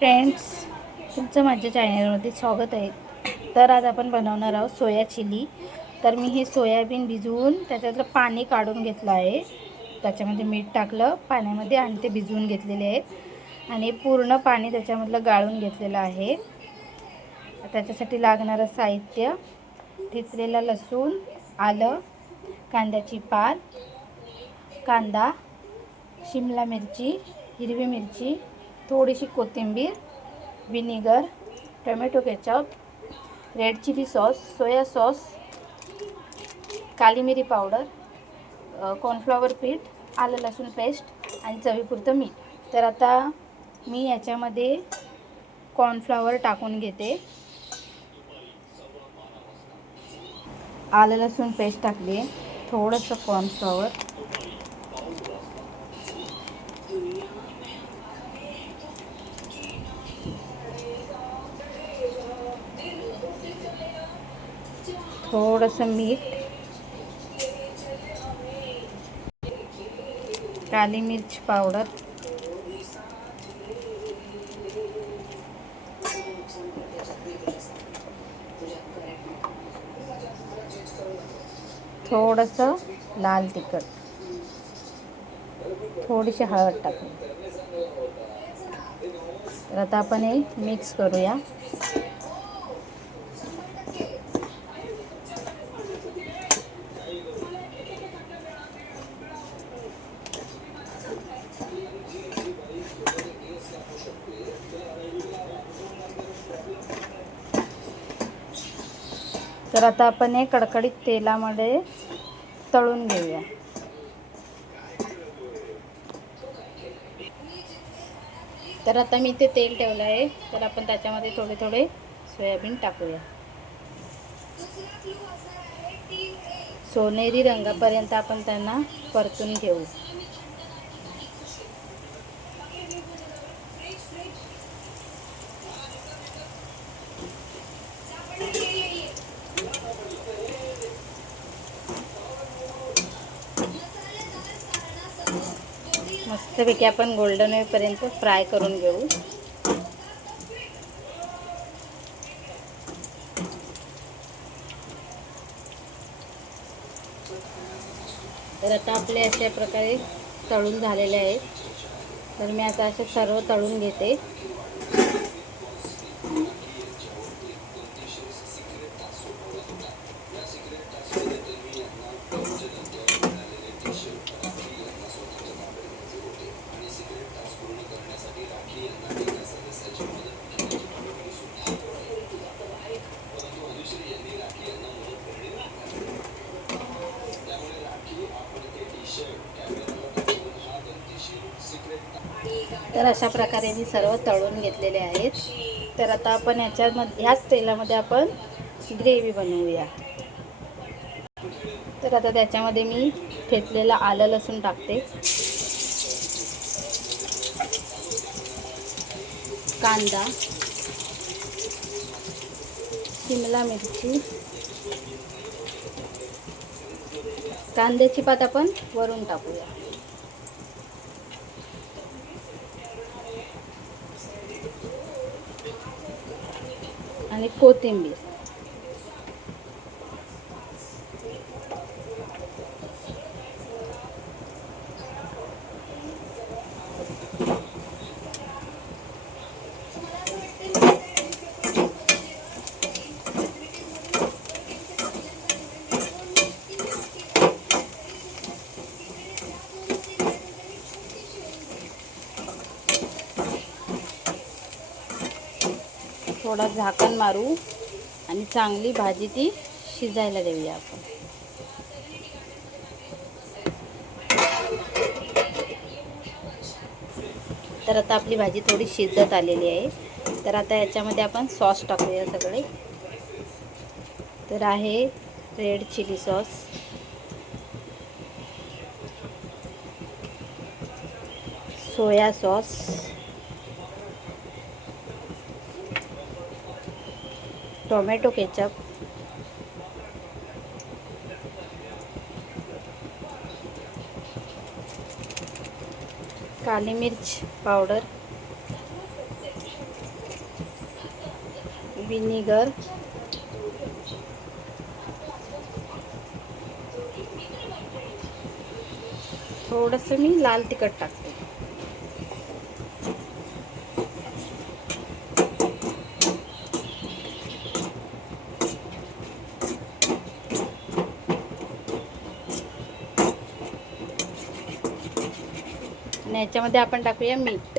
Friends, तुमचं माझ्या चॅनलमध्ये स्वागत आहे. तर आज आपण बनवणार आहोत सोया चिली. तर मी हे सोयाबीन भिजवून त्याच्यातलं पाणी काढून घेतलं आहे. त्याच्यामध्ये मीठ टाकलं पाण्यामध्ये आणि ते भिजवून घेतलेले आहेत आणि पूर्ण पाणी त्याच्यामधलं गाळून घेतलेलं आहे. त्याच्यासाठी लागणारं साहित्य: ठेचलेला लसूण, आलं, कांद्याची पात, कांदा, शिमला मिरची, हिरवी मिरची, थोडीशी कोथिंबीर, vinegar, tomato ketchup, red chilli sauce, soya sauce, काली मिरी पावडर, कॉर्नफ्लॉवर पीठ, आलं लसूण पेस्ट आणि चवीपुरतं मीठ. तर आता मी याच्यामध्ये कॉर्नफ्लॉवर टाकून घेते. आलं लसूण पेस्ट टाकली आहे, थोडंसं कॉर्नफ्लॉवर, थोडंसं मीठ, काली मिर्च पावडर, थोडंसं लाल तिखट, थोडीशी हळद टाकू. तर आता आपण हे मिक्स करूया. तर आता आपण हे कडकडीत तेलामध्ये तळून घेऊया. तर आता मी ते तेल ठेवलं आहे, तर आपण त्याच्यामध्ये थोडे थोडे सोयाबीन टाकूया. सोनेरी रंगापर्यंत आपण त्यांना परतून घेऊ. मस्तपैकी आपण गोल्डन होईपर्यंत फ्राय करून घेऊ. तर आता आपले अशा प्रकारे तळून झालेले आहेत. तर मी आता असे सर्व तळून घेते. तर अशा प्रकारे मी सर्व तळून घेतलेले आहेत. तर आता आपण ह्याच तेलामध्ये आपण ग्रेव्ही बनवूया. तर आता त्याच्यामध्ये मी ठेचलेलं आलं लसूण टाकते, कांदा, शिमला मिरची, कांद्याची पात आपण वरून टाकूया आणि कोथिंबीर. थोडा झाकण मारू आणि चांगली भाजी ती शिजायला देऊया आपण. तर आता आपली भाजी थोडी शिजत आलेली आहे. तर आता याच्यामध्ये आपण सॉस टाकूया सगळे. तर आहे red chilli sauce, soya sauce, tomato ketchup, काली मिर्च पावडर, विनेगर, थोडंसं मी लाल तिखट टाकते. आणि याच्यामध्ये आपण टाकूया मीठ.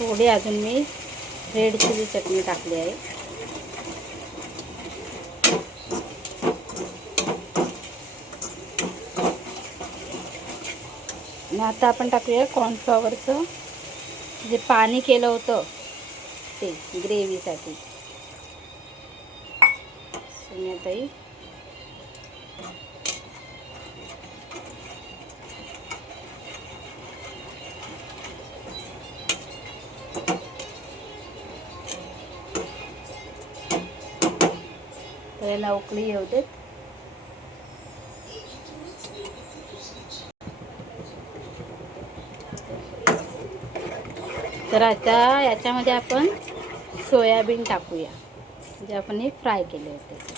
थोडी अजून मी रेड चिली चटणी टाकली आहे. आणि आता आपण टाकूया कॉर्नफ्लॉवरचं जे पाणी केलं होतं ते ग्रेव्हीसाठी. सुनेताई, तर याला उकळी येऊ देत. तर आता याच्यामध्ये आपण सोयाबीन टाकूया जे आपण हे फ्राय केले होते.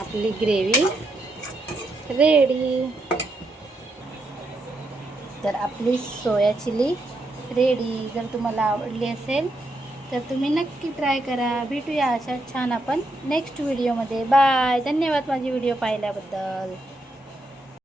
आपली ग्रेव्ही रेडी. तर आपली सोया चिली रेडी. जर तुम्हाला आवडली असेल तर तुम्ही नक्की ट्राय करा. भेटूया अशा छान आपण नेक्स्ट व्हिडिओमध्ये. बाय. धन्यवाद माझी व्हिडिओ पाहिल्याबद्दल.